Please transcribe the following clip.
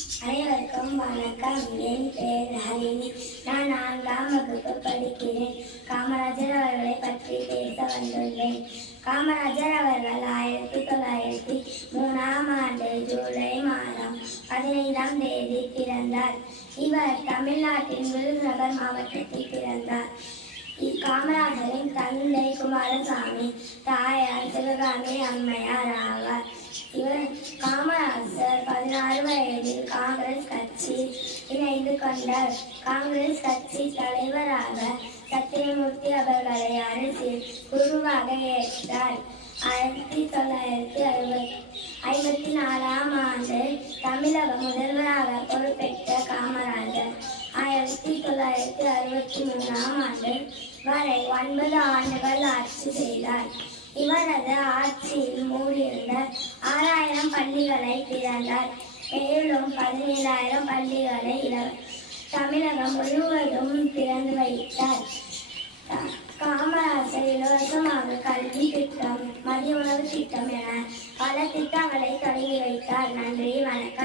அனைவருக்கும் வணக்கம். என் பெயர் ஹரிணி. நான் 4ஆம் வகுப்பு படிக்கிறேன். காமராஜர் அவர்களை பற்றி பேச வந்துள்ளேன். காமராஜர் அவர்கள் 1903ஆம் ஆண்டு ஜூலை மாதம் 15ஆம் தேதி பிறந்தார். இவர் தமிழ்நாட்டின் விருதுநகர் மாவட்டத்தில் பிறந்தார். காமராஜரின் தந்தை குமாரசாமி, தாயார் சிவகாமி அம்மையார் ஆவார். இவர் காமராஜர் 16 வயதில் காங்கிரஸ் கட்சியில் இணைந்து கொண்டார். காங்கிரஸ் கட்சி தலைவராக சத்தியமூர்த்தி அவர்களை அரசில் குருவாக ஏற்றார். 1954ஆம் ஆண்டு தமிழக முதல்வராக பொறுப்பேற்ற காமராஜர் 1963ஆம் ஆண்டு வரை 9 ஆண்டுகள் ஆட்சி செய்தார். இவரது ஆட்சியில் மூடியிருந்த 6000 பள்ளிகளை திறந்தார். மேலும் 17,000 பள்ளிகளை தமிழகம் முழுவதும் திறந்து வைத்தார். காமராஜர் இலவசமாக கல்வி திட்டம், மதிய உணவு திட்டம் என பல திட்டங்களை தொடங்கி வைத்தார். நன்றி, வணக்கம்.